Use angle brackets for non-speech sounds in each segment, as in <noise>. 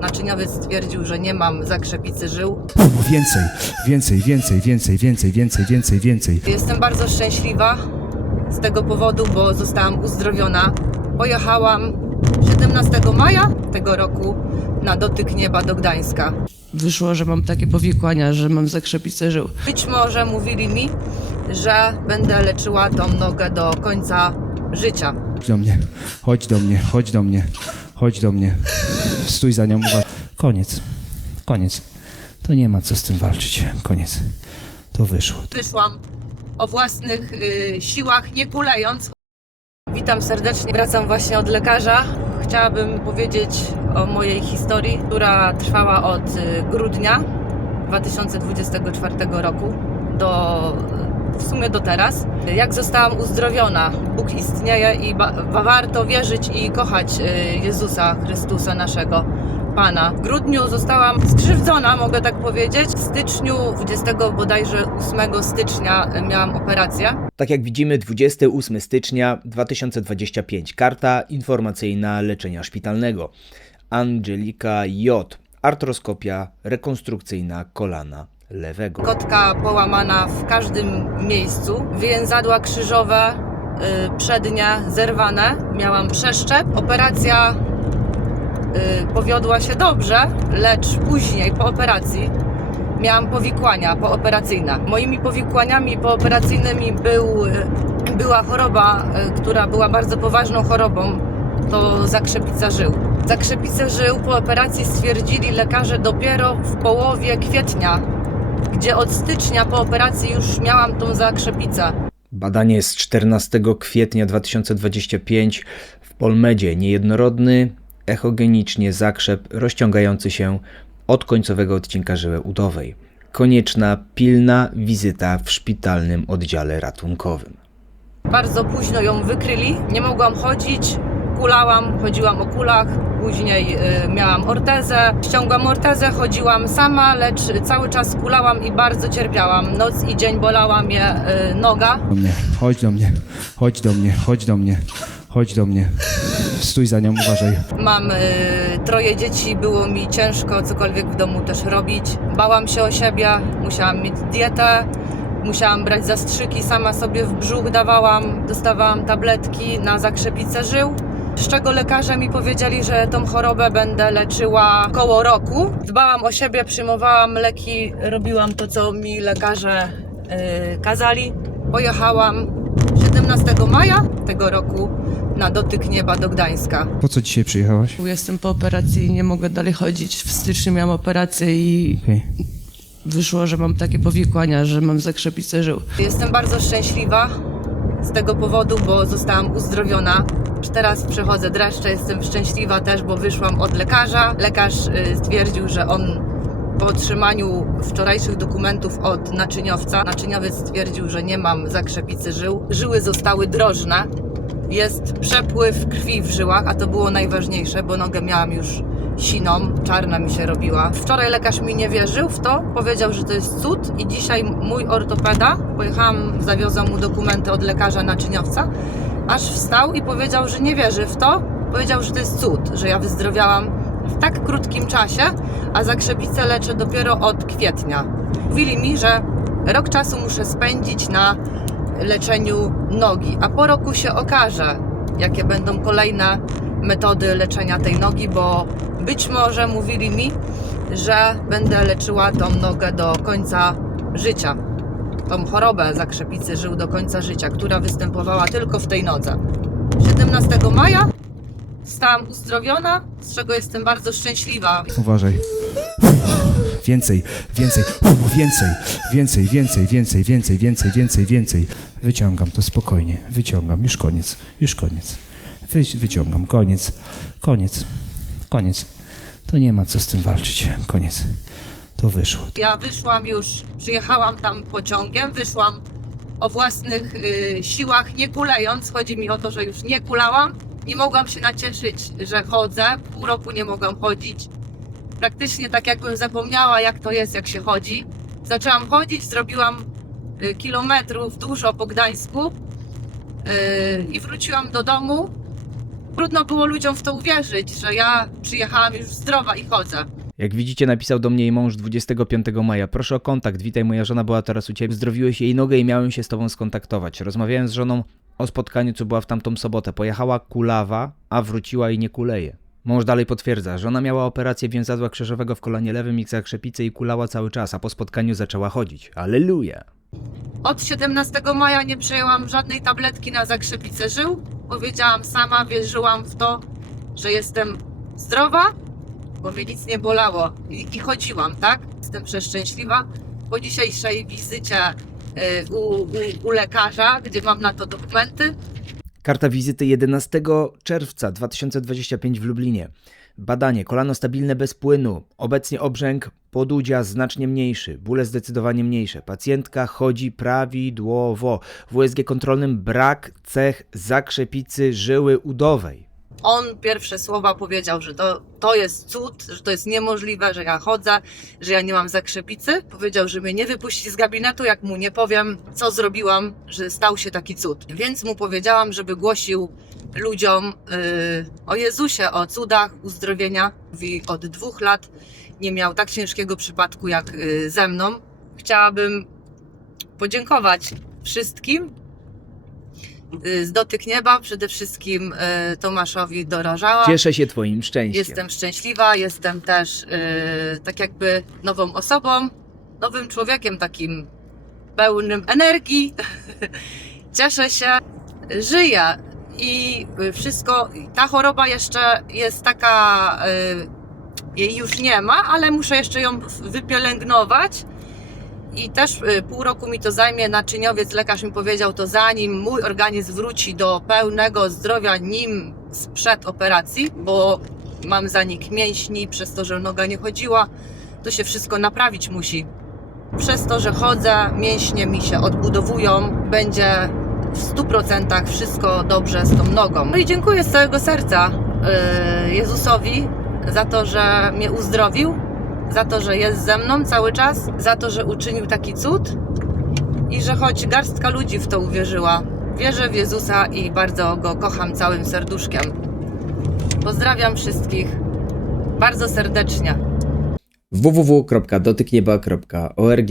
Naczyniowiec stwierdził, że nie mam zakrzepicy żył. Więcej, więcej, więcej, więcej, więcej, więcej, więcej, więcej. Jestem bardzo szczęśliwa z tego powodu, bo zostałam uzdrowiona. Pojechałam 17 maja tego roku na dotyk nieba do Gdańska. Wyszło, że mam takie powikłania, że mam zakrzepicę żył. Być może mówili mi, że będę leczyła tą nogę do końca życia. Chodź do mnie, chodź do mnie, chodź do mnie, chodź do mnie. Stój za nią, uważ. Koniec, koniec. To nie ma co z tym walczyć. Koniec. To wyszło. Wyszłam o własnych y, siłach, nie kulejąc. Witam serdecznie, wracam właśnie od lekarza. Chciałabym powiedzieć o mojej historii, która trwała od y, grudnia 2024 roku do w sumie do teraz. Jak zostałam uzdrowiona, Bóg istnieje i ba- wa- warto wierzyć i kochać y, Jezusa Chrystusa naszego. Pana. W grudniu zostałam skrzywdzona, mogę tak powiedzieć. W styczniu, 20 bodajże 8 stycznia miałam operację. Tak jak widzimy, 28 stycznia 2025. Karta informacyjna leczenia szpitalnego. Angelika J. Artroskopia rekonstrukcyjna kolana lewego. Kotka połamana w każdym miejscu, więzadła krzyżowe, y, przednie zerwane, miałam przeszczep. Operacja y, powiodła się dobrze, lecz później po operacji miałam powikłania pooperacyjne. Moimi powikłaniami pooperacyjnymi był, y, była choroba, y, która była bardzo poważną chorobą, to zakrzepica żył. Zakrzepicę żył po operacji stwierdzili lekarze dopiero w połowie kwietnia, gdzie od stycznia po operacji już miałam tą zakrzepicę. Badanie z 14 kwietnia 2025 w Polmedzie. Niejednorodny, echogenicznie zakrzep rozciągający się od końcowego odcinka żyły udowej. Konieczna, pilna wizyta w szpitalnym oddziale ratunkowym. Bardzo późno ją wykryli, nie mogłam chodzić, kulałam, chodziłam o kulach, później y, miałam ortezę, ściągłam ortezę, chodziłam sama, lecz cały czas kulałam i bardzo cierpiałam. Noc i dzień bolała mnie y, noga. Do mnie, chodź do mnie, chodź do mnie, chodź do mnie, chodź do mnie. Stój za nią, uważaj. Mam y, troje dzieci, było mi ciężko cokolwiek w domu też robić. Bałam się o siebie, musiałam mieć dietę, musiałam brać zastrzyki, sama sobie w brzuch dawałam, dostawałam tabletki na zakrzepicę żył. Z czego lekarze mi powiedzieli, że tą chorobę będę leczyła koło roku. Dbałam o siebie, przyjmowałam leki, robiłam to, co mi lekarze y, kazali. Pojechałam 17 maja tego roku na dotyk nieba do Gdańska. Po co dzisiaj przyjechałaś? Jestem po operacji i nie mogę dalej chodzić. W styczniu miałam operację i Okej. wyszło, że mam takie powikłania, że mam zakrzepicę żył. Jestem bardzo szczęśliwa z tego powodu, bo zostałam uzdrowiona. Już Teraz przechodzę dreszcze, jestem szczęśliwa też, bo wyszłam od lekarza. Lekarz y, stwierdził, że on po otrzymaniu wczorajszych dokumentów od naczyniowca, naczyniowiec stwierdził, że nie mam zakrzepicy żył. Żyły zostały drożne. Jest przepływ krwi w żyłach, a to było najważniejsze, bo nogę miałam już siną, czarna mi się robiła. Wczoraj lekarz mi nie wierzył w to, powiedział, że to jest cud i dzisiaj mój ortopeda, pojechałam, zawiozłam mu dokumenty od lekarza naczyniowca, aż wstał i powiedział, że nie wierzy w to, powiedział, że to jest cud, że ja wyzdrowiałam w tak krótkim czasie, a zakrzepicę leczę dopiero od kwietnia. Mówili mi, że rok czasu muszę spędzić na leczeniu nogi, a po roku się okaże, jakie będą kolejne metody leczenia tej nogi, bo być może mówili mi, że będę leczyła tą nogę do końca życia. Tą chorobę zakrzepicy żył do końca życia, która występowała tylko w tej nodze. 17 maja zostałam uzdrowiona, z czego jestem bardzo szczęśliwa. Uważaj. Więcej, więcej, więcej, więcej, więcej, więcej, więcej, więcej, więcej, więcej. Wyciągam to spokojnie, wyciągam, już koniec, już koniec. Wy, wyciągam, koniec, koniec, koniec. To nie ma co z tym walczyć, koniec. To wyszło. Ja wyszłam już, przyjechałam tam pociągiem, wyszłam o własnych y, siłach, nie kulejąc. Chodzi mi o to, że już nie kulałam. Nie mogłam się nacieszyć, że chodzę. Pół roku nie mogłam chodzić. Praktycznie tak jakbym zapomniała, jak to jest, jak się chodzi. Zaczęłam chodzić, zrobiłam y, kilometrów dużo po Gdańsku y, i wróciłam do domu. Trudno było ludziom w to uwierzyć, że ja przyjechałam już zdrowa i chodzę. Jak widzicie, napisał do mnie jej mąż 25 maja. Proszę o kontakt, witaj, moja żona była teraz u ciebie. Zdrowiłeś jej nogę i miałem się z tobą skontaktować. Rozmawiałem z żoną o spotkaniu, co była w tamtą sobotę. Pojechała kulawa, a wróciła i nie kuleje. Mąż dalej potwierdza, żona miała operację więzadła krzyżowego w kolanie lewym i zakrzepicę i kulała cały czas, a po spotkaniu zaczęła chodzić. Aleluja! Od 17 maja nie przejęłam żadnej tabletki na zakrzepicę żył. Powiedziałam sama, wierzyłam w to, że jestem zdrowa, bo mnie nic nie bolało i, i chodziłam, tak? Jestem przeszczęśliwa. Po dzisiejszej wizycie y, u, u, u lekarza, gdzie mam na to dokumenty, Karta wizyty 11 czerwca 2025 w Lublinie. Badanie. Kolano stabilne bez płynu. Obecnie obrzęk podudzia znacznie mniejszy. Bóle zdecydowanie mniejsze. Pacjentka chodzi prawidłowo. W USG kontrolnym brak cech zakrzepicy żyły udowej. on pierwsze słowa powiedział, że to, to jest cud, że to jest niemożliwe, że ja chodzę, że ja nie mam zakrzepicy. Powiedział, że mnie nie wypuści z gabinetu, jak mu nie powiem, co zrobiłam, że stał się taki cud. Więc mu powiedziałam, żeby głosił ludziom yy, o Jezusie, o cudach uzdrowienia. Mówi, od dwóch lat nie miał tak ciężkiego przypadku jak yy, ze mną. Chciałabym podziękować wszystkim, y, z Dotyk Nieba, przede wszystkim y, Tomaszowi Dorożała. Cieszę się Twoim szczęściem. Jestem szczęśliwa, jestem też y, tak jakby nową osobą, nowym człowiekiem takim pełnym energii. <laughs> Cieszę się, żyję i y, wszystko, ta choroba jeszcze jest taka, y, jej już nie ma, ale muszę jeszcze ją wypielęgnować. I też y, pół roku mi to zajmie. Naczyniowiec, lekarz mi powiedział, to zanim mój organizm wróci do pełnego zdrowia, nim sprzed operacji, bo mam zanik mięśni, przez to, że noga nie chodziła, to się wszystko naprawić musi. Przez to, że chodzę, mięśnie mi się odbudowują, będzie w 100% wszystko dobrze z tą nogą. No i dziękuję z całego serca y, Jezusowi za to, że mnie uzdrowił, za to, że jest ze mną cały czas, za to, że uczynił taki cud i że choć garstka ludzi w to uwierzyła, wierzę w Jezusa i bardzo go kocham całym serduszkiem. Pozdrawiam wszystkich bardzo serdecznie. www.dotyknieba.org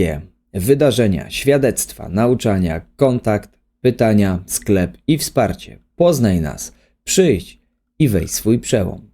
Wydarzenia, świadectwa, nauczania, kontakt, pytania, sklep i wsparcie. Poznaj nas, przyjdź i wejdź swój przełom.